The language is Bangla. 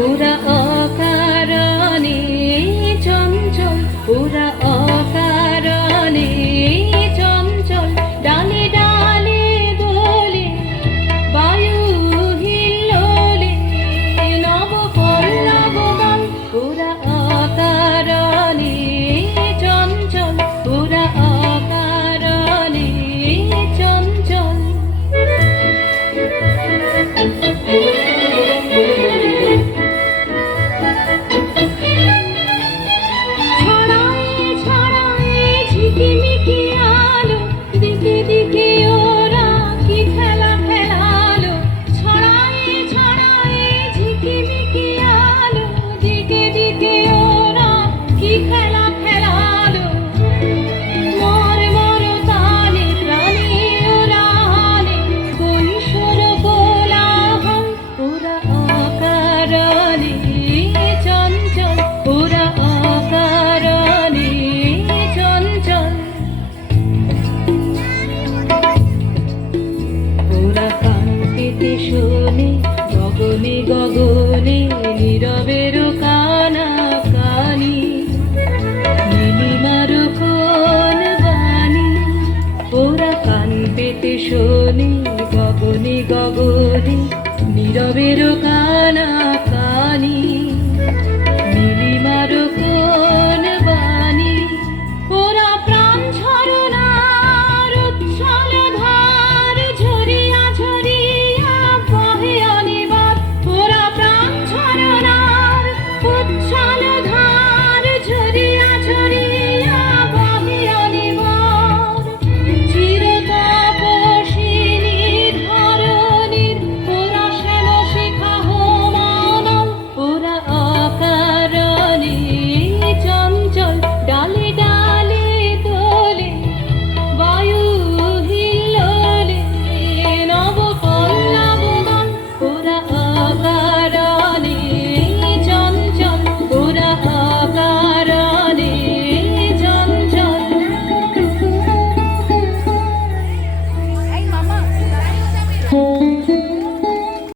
ওরা অকারণে চঞ্চল, ওরা অকারণে চঞ্চল, ডালে ডালে দোলে বায়ু হিল্লোলে নব পল্লব বন। ওরা অকারণে চঞ্চল, ওরা অকারণে চঞ্চল। গগনে গগনে নীরবের কানা কানি, নীলিমার কোন বাণী। ওরা কান পেতে শোনে গগনে গগনে নীরবের